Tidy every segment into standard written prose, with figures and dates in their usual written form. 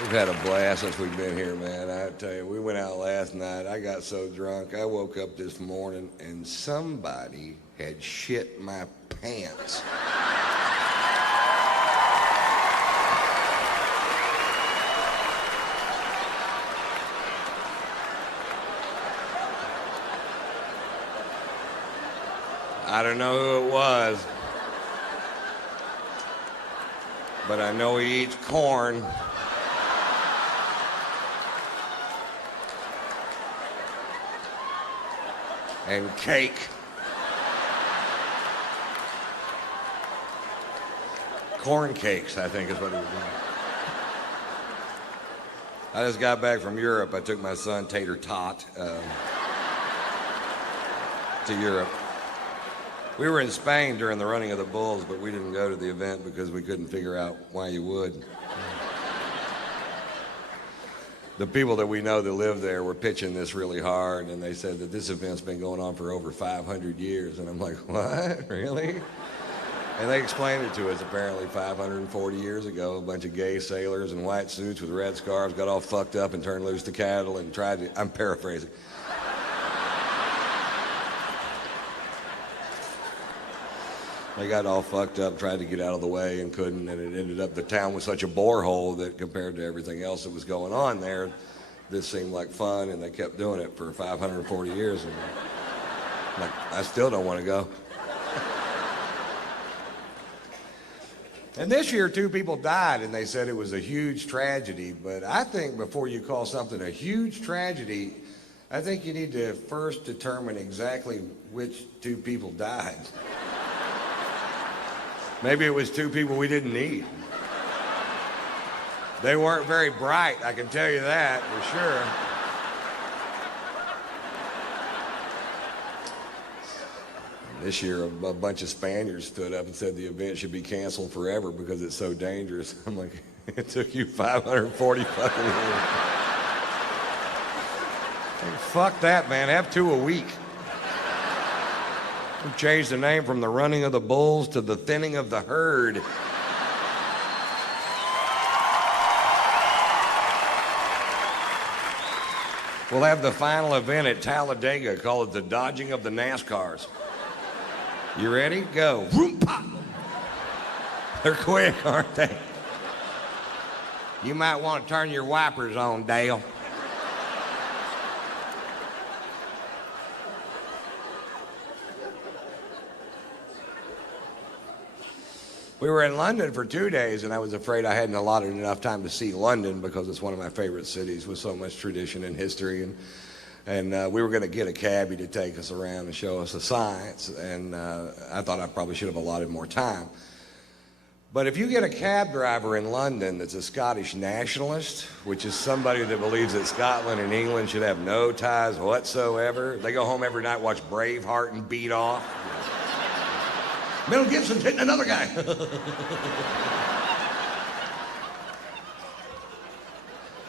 We've had a blast since we've been here, man. I tell you, we went out last night. I got so drunk. I woke up this morning and somebody had shit my pants. I don't know who it was, but I know he eats corn. And cake. Corn cakes, I think is what it was. I just got back from Europe. I took my son, Tater, to Europe. We were in Spain during the running of the bulls, but we didn't go to the event because we couldn't figure out why you would. The people that we know that live there were pitching this really hard, and they said that this event's been going on for over 500 years. And I'm like, what? Really? And they explained it to us. Apparently 540 years ago, a bunch of gay sailors in white suits with red scarves got all fucked up and turned loose the cattle and tried to, I'm paraphrasing. They got all fucked up, tried to get out of the way and couldn't, and it ended up, the town was such a borehole that compared to everything else that was going on there, this seemed like fun, and they kept doing it for 540 years. And like, I still don't want to go. And this year, 2 people died, and they said it was a huge tragedy, but I think before you call something a huge tragedy, I think you need to first determine exactly which 2 people died. Maybe it was 2 people we didn't need. They weren't very bright, I can tell you that for sure. This year, a bunch of Spaniards stood up and said the event should be canceled forever because it's so dangerous. I'm like, it took you 540 fucking years. Hey, fuck that, man. Have 2 a week. We changed the name from the running of the bulls to the thinning of the herd. We'll have the final event at Talladega, call it the dodging of the NASCARs. You ready? Go. Vroom, pop. They're quick, aren't they? You might want to turn your wipers on, Dale. We were in London for 2 days, and I was afraid I hadn't allotted enough time to see London because it's one of my favorite cities with so much tradition and history. And we were going to get a cabbie to take us around and show us the sights, and I thought I probably should have allotted more time. But if you get a cab driver in London that's a Scottish nationalist, which is somebody that believes that Scotland and England should have no ties whatsoever, they go home every night, watch Braveheart and beat off. Mel Gibson's hitting another guy.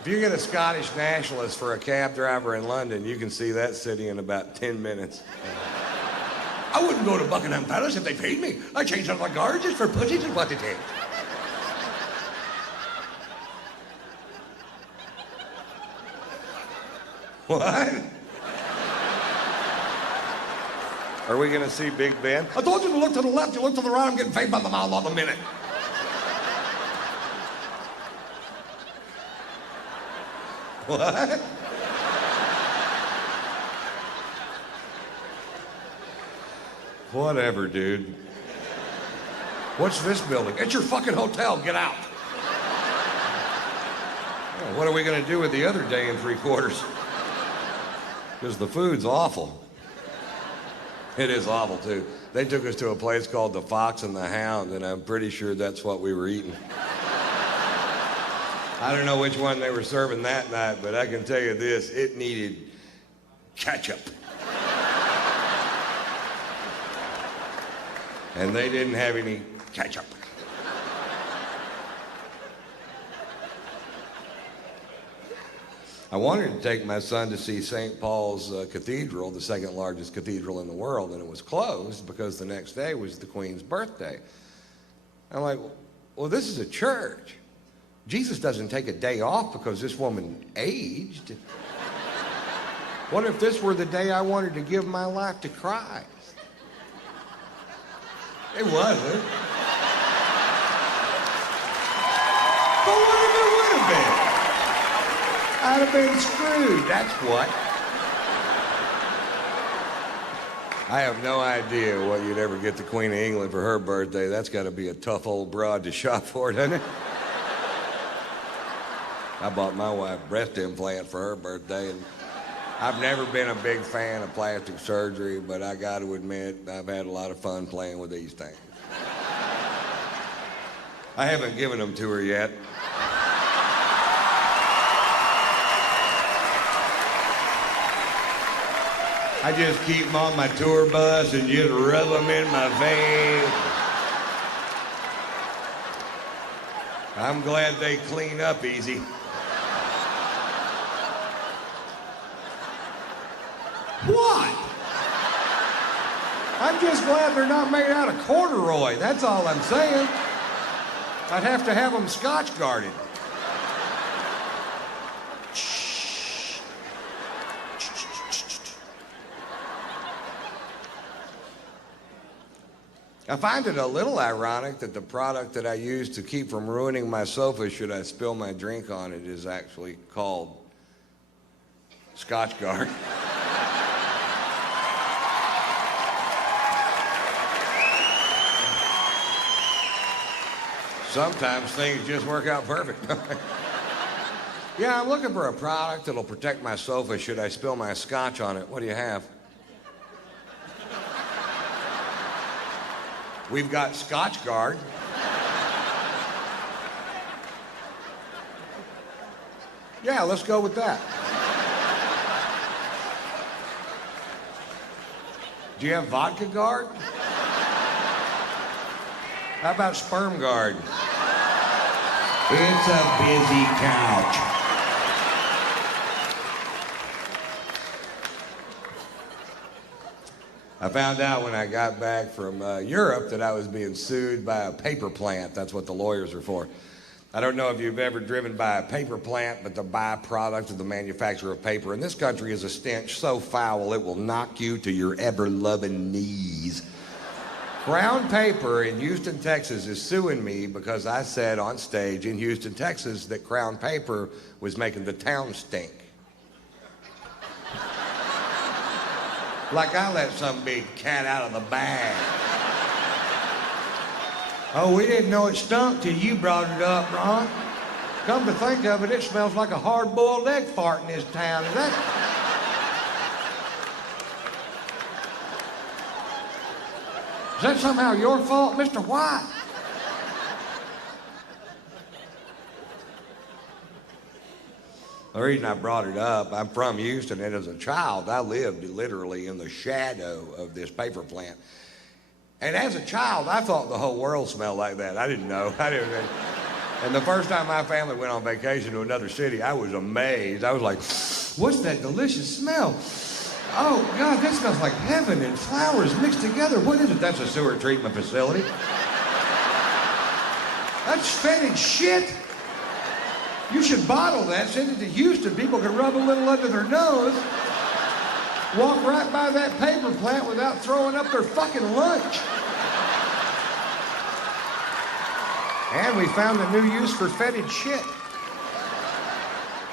If you get a Scottish nationalist for a cab driver in London, you can see that city in about 10 minutes. I wouldn't go to Buckingham Palace if they paid me. I changed out my guards just for pussies and what it is. What? Are we going to see Big Ben? I told you to look to the left, you look to the right, I'm getting paid by the mile on the minute. What? Whatever, dude. What's this building? It's your fucking hotel, get out. Well, what are we going to do with the other day and 3/4? Because the food's awful. It is awful, too. They took us to a place called the Fox and the Hound, and I'm pretty sure that's what we were eating. I don't know which one they were serving that night, but I can tell you this, it needed ketchup. And they didn't have any ketchup. I wanted to take my son to see St. Paul's Cathedral, the 2nd largest cathedral in the world, and it was closed because the next day was the Queen's birthday. I'm like, well, this is a church. Jesus doesn't take a day off because this woman aged. What if this were the day I wanted to give my life to Christ? It wasn't. But what if it would have been? I'd have been screwed, that's what. I have no idea what you'd ever get the Queen of England for her birthday. That's got to be a tough old broad to shop for, doesn't it? I bought my wife a breast implant for her birthday, and I've never been a big fan of plastic surgery, but I got to admit, I've had a lot of fun playing with these things. I haven't given them to her yet. I just keep them on my tour bus and just rub them in my face. I'm glad they clean up easy. What? I'm just glad they're not made out of corduroy. That's all I'm saying. I'd have to have them Scotchgarded. I find it a little ironic that the product that I use to keep from ruining my sofa should I spill my drink on it is actually called Scotchgard. Sometimes things just work out perfect. Yeah, I'm looking for a product that'll protect my sofa should I spill my scotch on it. What do you have? We've got Scotchgard. Yeah, let's go with that. Do you have Vodka Guard? How about Sperm Guard? It's a busy couch. I found out when I got back from Europe that I was being sued by a paper plant. That's what the lawyers are for. I don't know if you've ever driven by a paper plant, but the byproduct of the manufacture of paper in this country is a stench so foul it will knock you to your ever-loving knees. Crown Paper in Houston, Texas is suing me because I said on stage in Houston, Texas that Crown Paper was making the town stink. Like I let some big cat out of the bag. Oh, we didn't know it stunk till you brought it up, Ron. Come to think of it, it smells like a hard-boiled egg fart in this town. Is that somehow your fault, Mr. White? The reason I brought it up, I'm from Houston, and as a child, I lived literally in the shadow of this paper plant. And as a child, I thought the whole world smelled like that. I didn't know. And the first time my family went on vacation to another city, I was amazed. I was like, what's that delicious smell? Oh, God, that smells like heaven and flowers mixed together. What is it? That's a sewer treatment facility. That's fetid shit. You should bottle that, send it to Houston. People can rub a little under their nose, walk right by that paper plant without throwing up their fucking lunch. And we found a new use for fetid shit.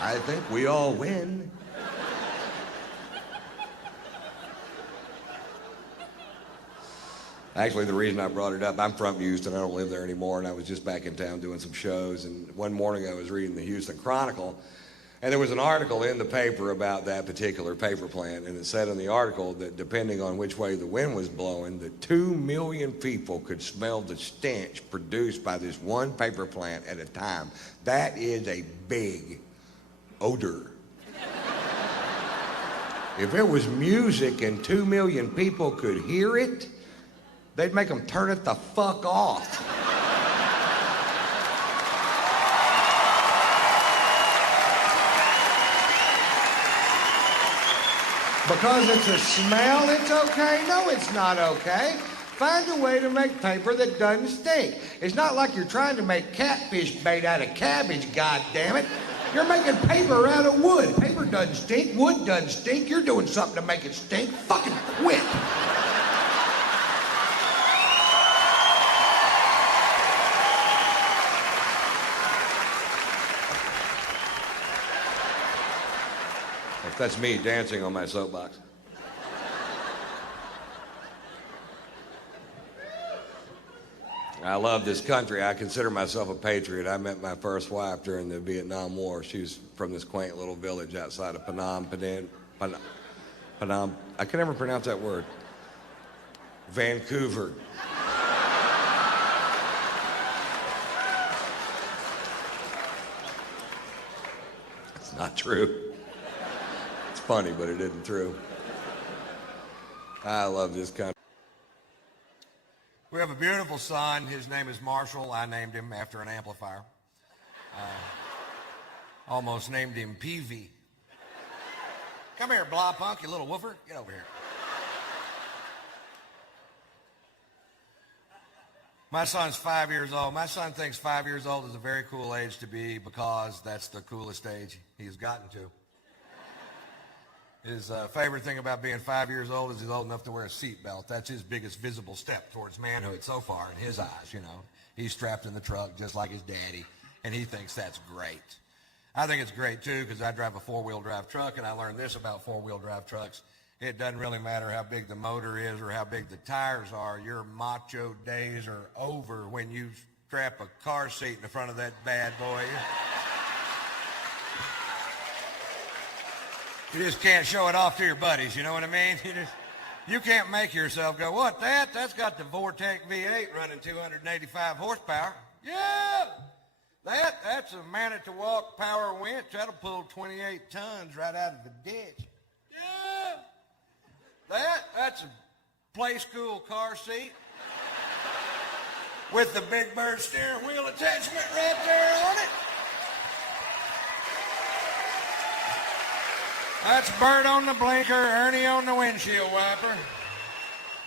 I think we all win. Actually, the reason I brought it up, I'm from Houston. I don't live there anymore, and I was just back in town doing some shows. And one morning I was reading the Houston Chronicle, and there was an article in the paper about that particular paper plant. And it said in the article that depending on which way the wind was blowing, that 2 million people could smell the stench produced by this one paper plant at a time. That is a big odor. If it was music and 2 million people could hear it, they'd make them turn it the fuck off. Because it's a smell, it's okay? No, it's not okay. Find a way to make paper that doesn't stink. It's not like you're trying to make catfish bait out of cabbage, goddammit. You're making paper out of wood. Paper doesn't stink, wood doesn't stink. You're doing something to make it stink. Fucking quit. That's me dancing on my soapbox. I love this country. I consider myself a patriot. I met my first wife during the Vietnam War. She was from this quaint little village outside of Phnom Penh. I can never pronounce that word. Vancouver. It's not true. It's funny, but it isn't true. I love this country. We have a beautiful son. His name is Marshall. I named him after an amplifier. Almost named him Peavy. Come here, blah punk, you little woofer. Get over here. My son's 5 years old. My son thinks 5 years old is a very cool age to be because that's the coolest age he's gotten to. His favorite thing about being 5 years old is he's old enough to wear a seatbelt. That's his biggest visible step towards manhood so far in his eyes, you know. He's strapped in the truck just like his daddy, and he thinks that's great. I think it's great, too, because I drive a four-wheel drive truck, and I learned this about four-wheel drive trucks. It doesn't really matter how big the motor is or how big the tires are. Your macho days are over when you strap a car seat in the front of that bad boy. You just can't show it off to your buddies, you know what I mean? You can't make yourself go, what, that? That's got the Vortec V8 running 285 horsepower. Yeah! That's a man-at-the-walk power winch. That'll pull 28 tons right out of the ditch. Yeah! That's a play school car seat with the Big Bird steering wheel attachment right there on it. That's Bird on the blinker, Ernie on the windshield wiper.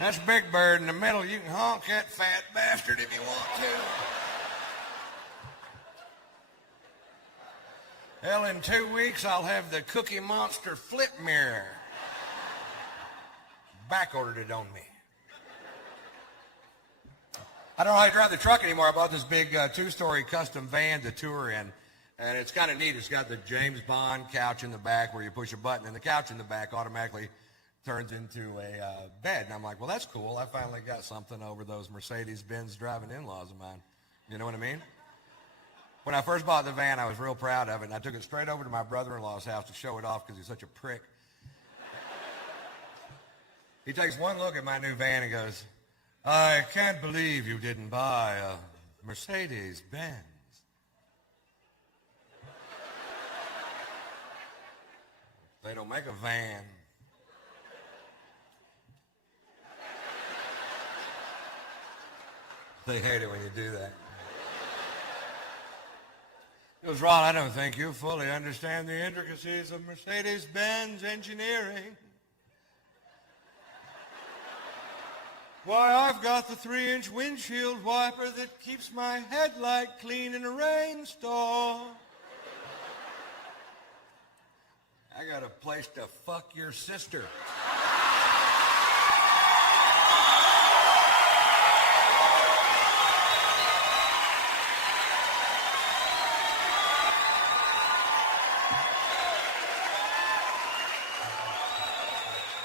That's Big Bird in the middle. You can honk that fat bastard if you want to. Hell, in 2 weeks, I'll have the Cookie Monster flip mirror. Back ordered it on me. I don't know how to drive the truck anymore. I bought this big two-story custom van to tour in. And it's kind of neat. It's got the James Bond couch in the back where you push a button, and the couch in the back automatically turns into a bed. And I'm like, well, that's cool. I finally got something over those Mercedes-Benz driving in-laws of mine. You know what I mean? When I first bought the van, I was real proud of it, and I took it straight over to my brother-in-law's house to show it off because he's such a prick. He takes one look at my new van and goes, I can't believe you didn't buy a Mercedes-Benz. They don't make a van. They hate it when you do that. He goes, Ron, I don't think you fully understand the intricacies of Mercedes-Benz engineering. Why, I've got the 3-inch windshield wiper that keeps my headlight clean in a rainstorm. I got a place to fuck your sister.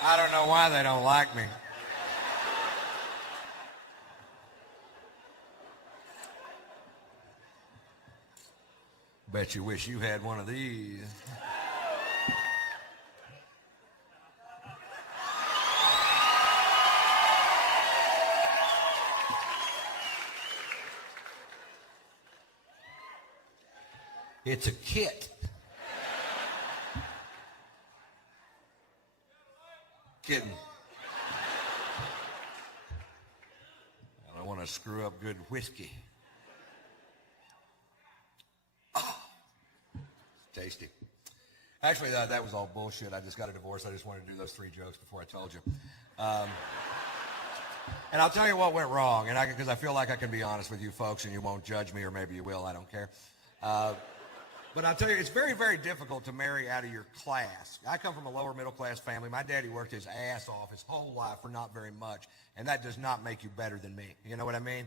I don't know why they don't like me. Bet you wish you had one of these. It's a kit. Kidding. I don't want to screw up good whiskey. Oh, tasty. Actually, that was all bullshit. I just got a divorce. I just wanted to do those 3 jokes before I told you. And I'll tell you what went wrong, and because I feel like I can be honest with you folks, and you won't judge me, or maybe you will. I don't care. But I'll tell you, it's very, very difficult to marry out of your class. I come from a lower middle class family. My daddy worked his ass off his whole life for not very much, and that does not make you better than me. You know what I mean?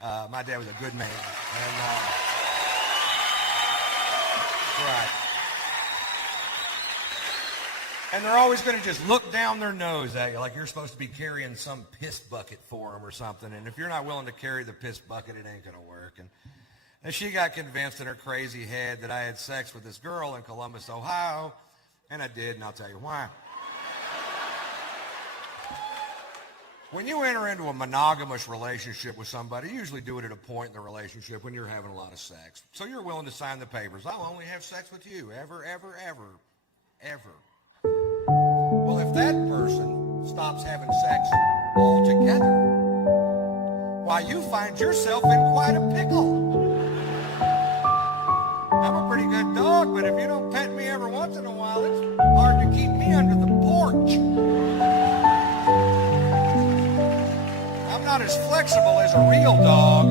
My dad was a good man. And, right. And they're always going to just look down their nose at you like you're supposed to be carrying some piss bucket for them or something. And if you're not willing to carry the piss bucket, it ain't going to work. And she got convinced in her crazy head that I had sex with this girl in Columbus, Ohio, and I did, and I'll tell you why. When you enter into a monogamous relationship with somebody, you usually do it at a point in the relationship when you're having a lot of sex. So you're willing to sign the papers. I'll only have sex with you, ever, ever, ever, ever. Well, if that person stops having sex altogether, why, you find yourself in quite a pickle. I'm a pretty good dog, but if you don't pet me every once in a while, it's hard to keep me under the porch. I'm not as flexible as a real dog.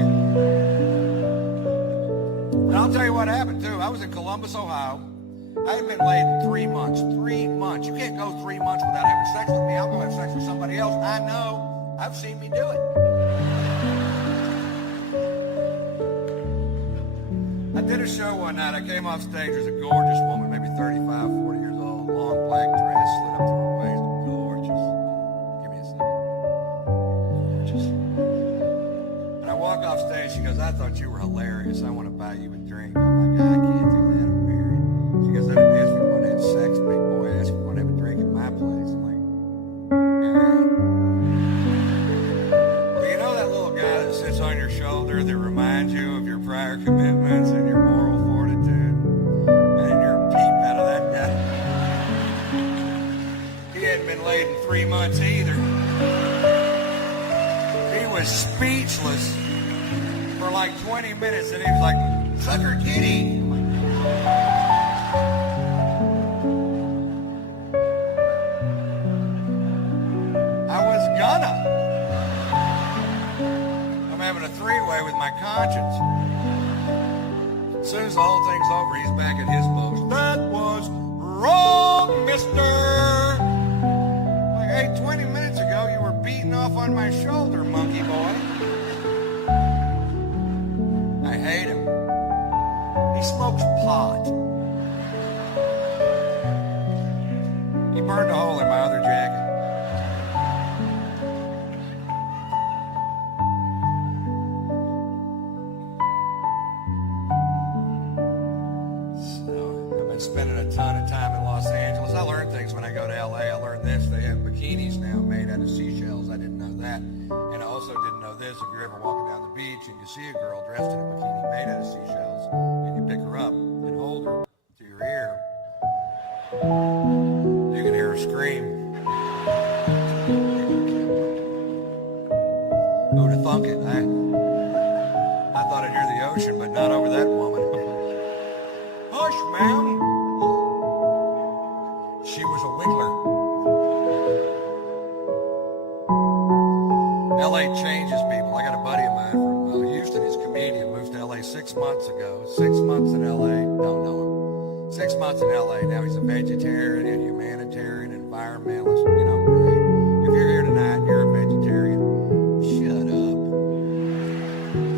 And I'll tell you what happened, too. I was in Columbus, Ohio. I had been laid in 3 months. 3 months. You can't go 3 months without having sex with me. I'll go have sex with somebody else. I know. I've seen me do it. I did a show one night. I came off stage. There's a gorgeous woman, maybe 35, 40 years old, long black dress, slid up to her waist. Gorgeous. Give me a second. Gorgeous. And I walk off stage. She goes, I thought you were hilarious. I want to buy you a drink. I'm like, I can't do that. I'm married. She goes, I didn't ask you if you want to have sex, big boy. I asked you if you want to have a drink at my place. I'm like, all right. Well, you know that little guy that sits on your shoulder that reminds you of your prior commitments and your moral fortitude and your peep out of that guy? He hadn't been laid in 3 months either. He was speechless for like 20 minutes, and he was like, sucker kitty. I'm like, I was gonna. I'm having a three-way with my conscience. As soon as the whole thing's over, he's back at his post. That was wrong, mister. Like, hey, 20 minutes ago, you were beating off on my shoulder, monkey boy. I hate him. He smokes pot. He burned a hole in my other jacket. Spending a ton of time in Los Angeles. I learned things when I go to LA. I learned this. They have bikinis now made out of seashells. I didn't know that. And I also didn't know this. If you're ever walking down the beach and you see a girl dressed in a bikini made out of seashells, and you pick her up and hold her to your ear, you can hear her scream. Who'd have thunk it? I thought I'd hear the ocean, but not over that woman. Hush, ma'am. She was a wiggler. LA changes people. I got a buddy of mine from Houston. He's a comedian. Moved to LA 6 months ago. 6 months in LA. Don't know him. 6 months in LA. Now he's a vegetarian and humanitarian, environmentalist. You know, great. If you're here tonight and you're a vegetarian, shut up.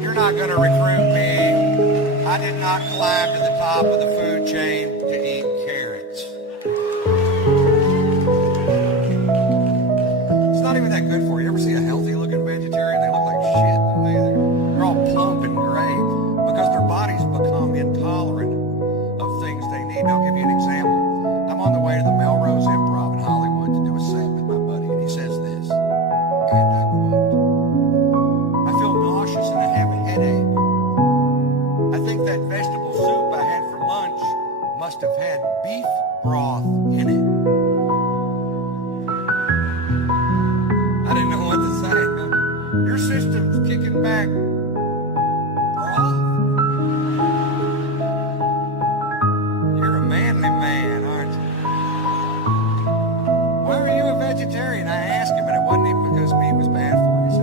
You're not going to recruit me. I did not climb to the top of the food chain to eat carrots. It's not even that good for you. You ever see a healthy-looking vegetarian? They look like shit. They're all plump and gray because their bodies become intolerant of things they need. And I'll give you an example. I'm on the way to the Melrose Improv in Hollywood to do a set with my buddy, and he says this, and I quote, I feel nauseous and I have a headache. I think that vegetable soup I had for lunch must have had beef broth in it. I didn't know what to say. Your system's kicking back broth. You're a manly man, aren't you? Why are you a vegetarian? I asked him, and it wasn't even because meat was bad for you. He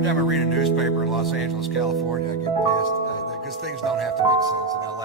every time I read a newspaper in Los Angeles, California, I get pissed because things don't have to make sense in LA.